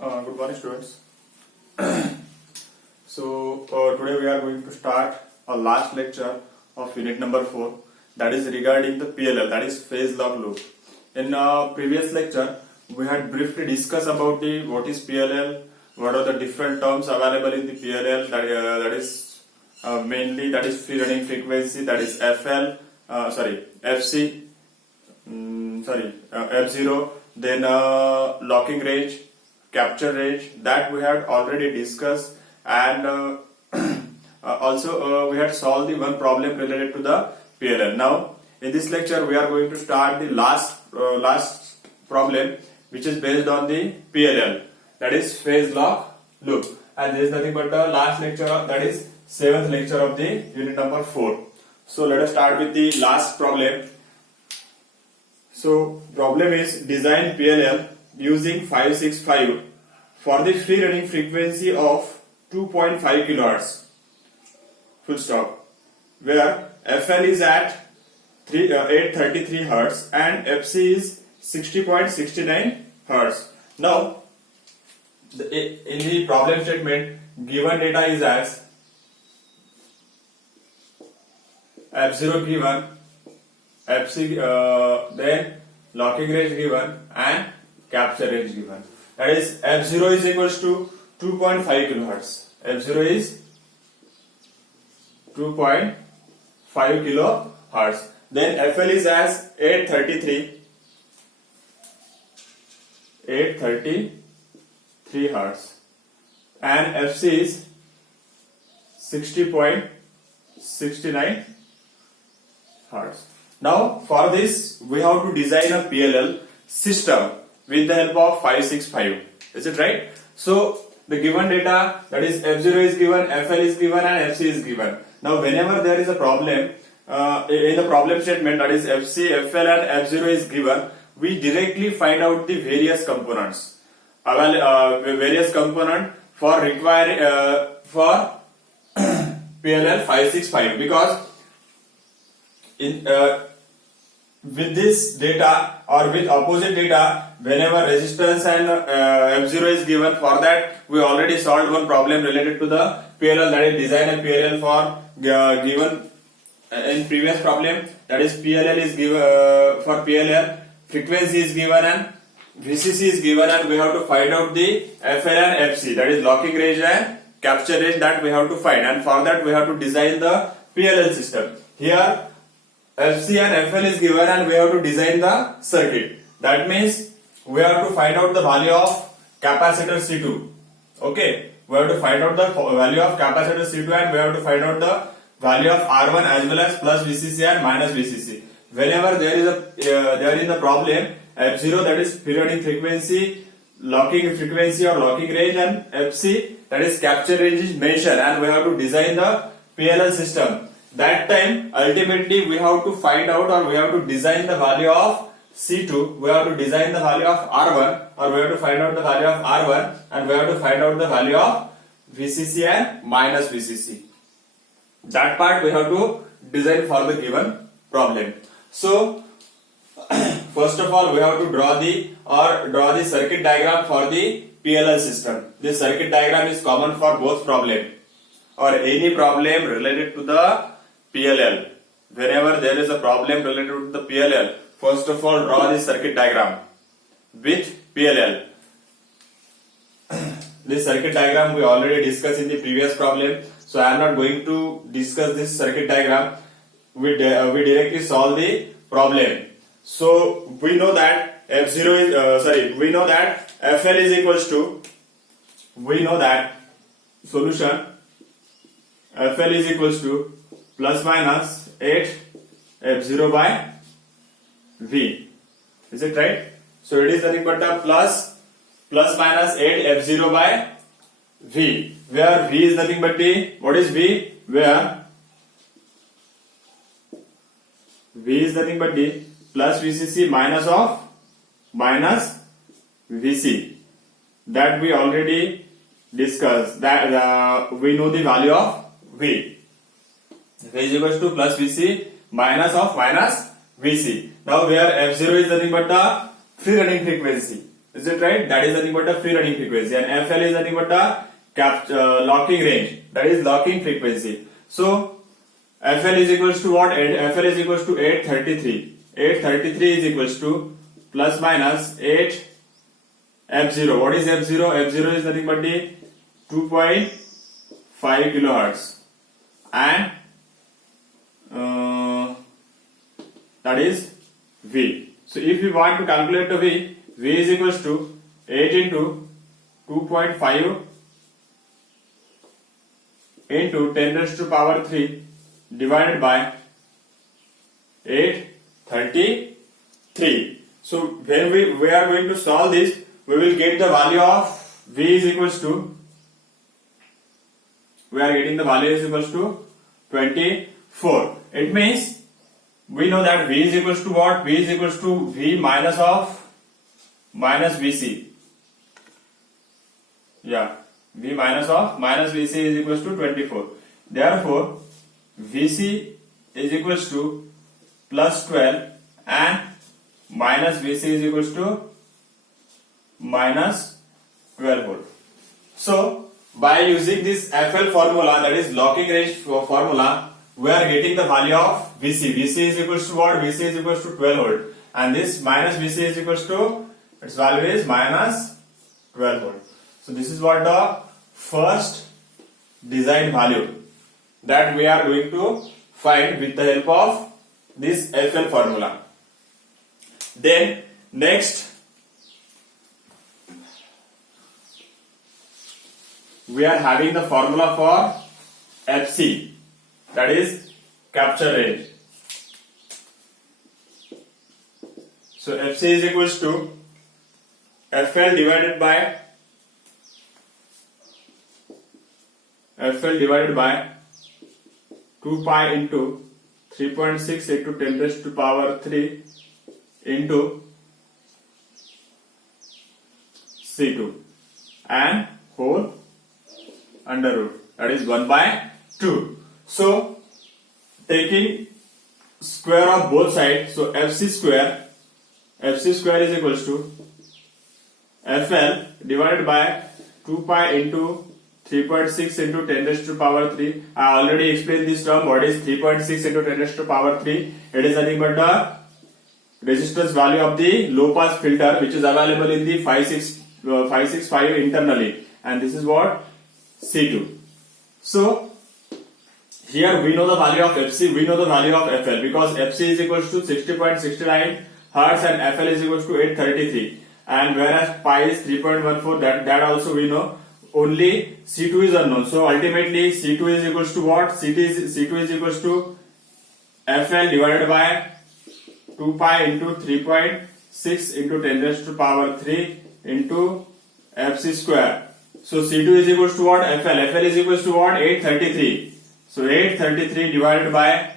Good morning, students. Today we are going to start our last lecture of unit number 4, that is regarding the PLL, that is phase lock loop. In previous lecture, we had briefly discussed about what is PLL, what are the different terms available in the PLL, that is mainly that is free running frequency, that is FC, F0, then locking range, capture range, that we had already discussed, and also we had solved the one problem related to the PLL. Now in this lecture we are going to start the last problem, which is based on the PLL, that is phase lock loop, and there is nothing but the last lecture, that is 7th lecture of the unit number 4. So let us start with the last problem. So problem is design PLL using 565 for the free running frequency of 2.5 kHz, full stop, where FL is at 833 Hz and FC is 60.69 Hz. Now in the problem statement, given data is as F0 given, FC, then locking range given and capture range given. That is F0 is equals to 2.5 kHz. F0 is 2.5 kHz. Then FL is as 833 Hz and FC is 60.69 Hz. Now for this we have to design a PLL system with the help of 565. Is it right? So the given data, that is F0 is given, FL is given and FC is given. Now whenever there is a problem in the problem statement, that is FC, FL and F0 is given, we directly find out the various components. Various component for requiring for PLL 565, because in with this data or with opposite data, whenever resistance and F0 is given, for that we already solved one problem related to the PLL, that is design a PLL for given in previous problem, that is PLL is given for PLL frequency is given and VCC is given, and we have to find out the FL and FC, that is locking range and capture range, that we have to find, and for that we have to design the PLL system. Here FC and FL is given and we have to design the circuit. That means we have to find out the value of capacitor C2. Okay, we have to find out the value of capacitor C2 and we have to find out the value of R1 as well as plus VCC and minus VCC. Whenever there is the problem, F0, that is free running frequency, locking frequency or locking range, and FC, that is capture range, is mentioned, and we have to design the PLL system. That time ultimately we have to find out, or we have to design the value of C2, we have to design the value of R1, or we have to find out the value of R1, and we have to find out the value of VCC and minus VCC. That part we have to design for the given problem. So first of all we have to draw the circuit diagram for the PLL system. This circuit diagram is common for both problem or any problem related to the PLL. Whenever there is a problem related to the PLL, first of all draw the circuit diagram with PLL. This circuit diagram we already discussed in the previous problem, so I am not going to discuss this circuit diagram. We directly solve the problem. So we know that we know that FL is equals to, we know that solution FL is equals to plus minus 8 F0 by V. Is it right? So it is nothing but a plus minus 8 F0 by V, where V is nothing but the, what is V? Where V is nothing but the plus VCC minus of minus VC. That we already discussed, that we know the value of V. V is equals to plus VC minus of minus Vc. Now where F0 is nothing but the free running frequency. Is it right? That is nothing but the free running frequency, and FL is nothing but the locking range. That is locking frequency. So FL is equals to what? FL is equals to 833. 833 is equals to plus minus 8 F0. What is F0? F0 is nothing but the 2.5 kilohertz, and that is V. So if we want to calculate the V is equals to 8 into 2.5 into 10 raised to power 3 divided by 833. So when we are going to solve this, we will get the value of V is equals to, we are getting the value is equals to 24. It means we know that V is equals to what? V is equals to V minus of minus Vc. Yeah, V minus of minus Vc is equals to 24. Therefore, Vc is equals to plus 12 and minus Vc is equals to minus 12 volt. So, by using this FL formula, that is locking range formula, we are getting the value of Vc. Vc is equals to what? Vc is equals to 12 volt, and this minus Vc is equals to, its value is minus 12 volt. So this is what the first designed value that we are going to find with the help of this FL formula. Then next we are having the formula for FC, that is capture range. So FC is equals to FL divided by 2 pi into 3.6 into 10 raised to power 3 into C2 and whole under root, that is 1 by 2. So taking square of both sides, so FC square is equals to FL divided by 2 pi into 3.6 into 10 raised to power 3. I already explained this term. What is 3.6 into 10 raised to power 3? It is nothing but the resistance value of the low pass filter, which is available in the 565 internally, and this is what? C2. So here we know the value of FC, we know the value of FL, because FC is equals to 60.69 Hertz and FL is equals to 833, and whereas pi is 3.14, that also we know. Only C2 is unknown. So ultimately C2 is equals to what? C2 is equals to FL divided by 2 pi into 3.6 into 10 raised to power 3 into FC square. So C2 is equals to what? FL is equals to what? 833. So 833 divided by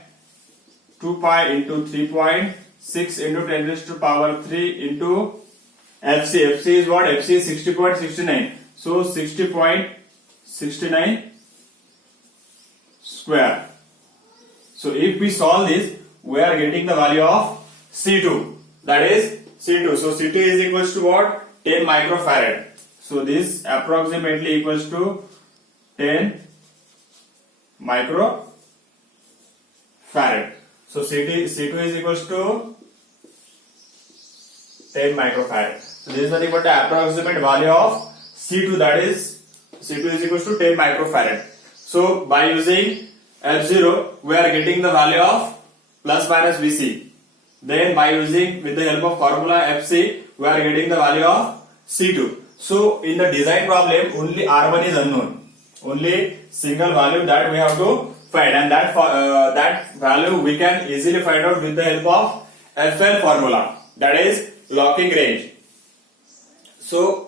2 pi into 3.6 into 10 raised to power 3 into FC. FC is what? FC is 60.69. So 60.69 square. So if we solve this, we are getting the value of C2. That is C2. So C2 is equals to what? 10 microfarad. So this approximately equals to 10 microfarad. So C2 is equals to 10 microfarad. So this is nothing but the approximate value of C2, that is C2 is equals to 10 microfarad. So by using F0, we are getting the value of plus minus Vc. Then by using with the help of formula FC, we are getting the value of C2. So in the design problem, only R1 is unknown. Only single value that we have to find, and that value we can easily find out with the help of FL formula, that is locking range. So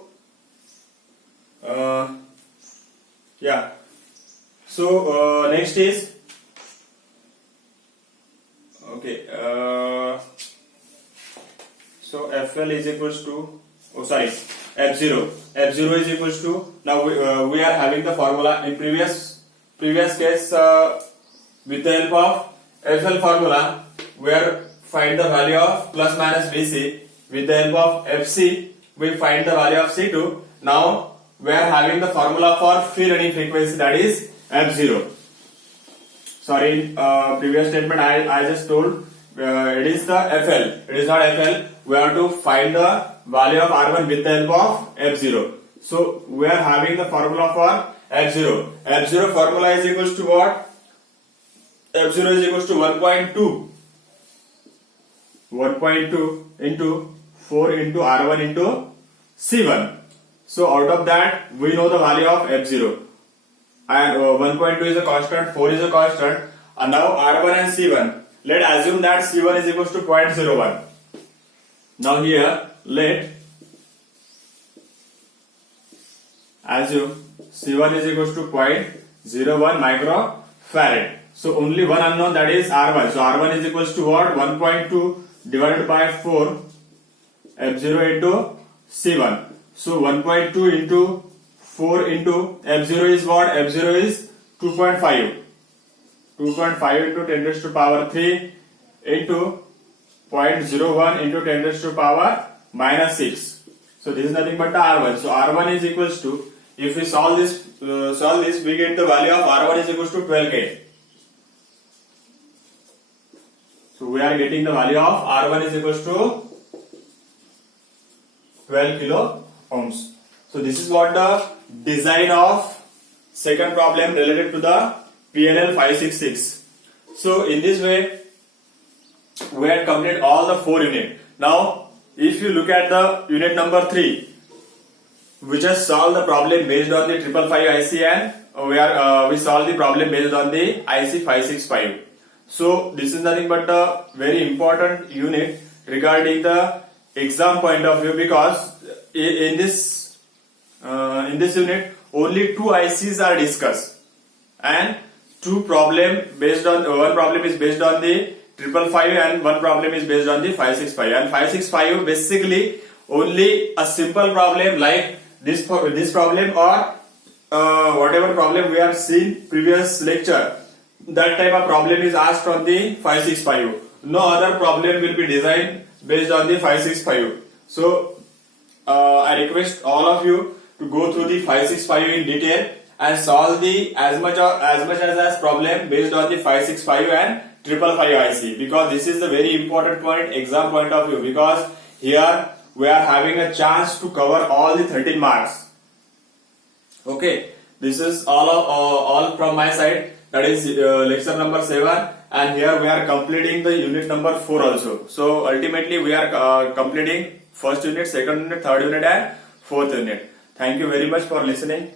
next is so FL is equals to F0 is equals to, now we are having the formula in previous case with the help of FL formula we are find the value of plus minus Vc. With the help of FC we find the value of C2. Now we are having the formula for free running frequency, that is F0. Sorry, in previous statement I just told it is the FL. It is not FL. We have to find the value of R1 with the help of F0. So we are having the formula for F0. F0 formula is equals to what? F0 is equals to 1.2. 1.2 into 4 into R1 into C1. So out of that we know the value of F0. And 1.2 is a constant, 4 is a constant, and now R1 and C1. Let assume that C1 is equals to 0.01. Now here let assume C1 is equals to 0.01 microfarad. So only one unknown, that is R1. So R1 is equals to what? 1.2 divided by 4 F0 into C1. So 1.2 into 4 into F0 is what? F0 is 2.5. 2.5 into 10 raised to power 3 into 0.01 into 10 raised to power minus 6. So this is nothing but the R1. So R1 is equals to, if we solve this, we get the value of R1 is equals to 12K. So we are getting the value of R1 is equals to 12 kilo ohms. So this is what the design of second problem related to the PLL 566. So in this way we have completed all the 4 units. Now if you look at the unit number 3, we just solved the problem based on the 555 IC and we solved the problem based on the IC 565. So this is nothing but a very important unit regarding the exam point of view, because in this unit only 2 ICs are discussed and 2 problem based on, one problem is based on the 555 and one problem is based on the 565. And 565 basically only a simple problem like this problem or whatever problem we have seen previous lecture. That type of problem is asked from the 565. No other problem will be designed based on the 565. So I request all of you to go through the 565 in detail and solve the as much as problem based on the 565 and 555 IC, because this is a very important point, exam point of view, because here we are having a chance to cover all the 13 marks. Okay, this is all from my side. That is lecture number 7, and here we are completing the unit number 4 also. So ultimately we are completing first unit, second unit, third unit and fourth unit. Thank you very much for listening.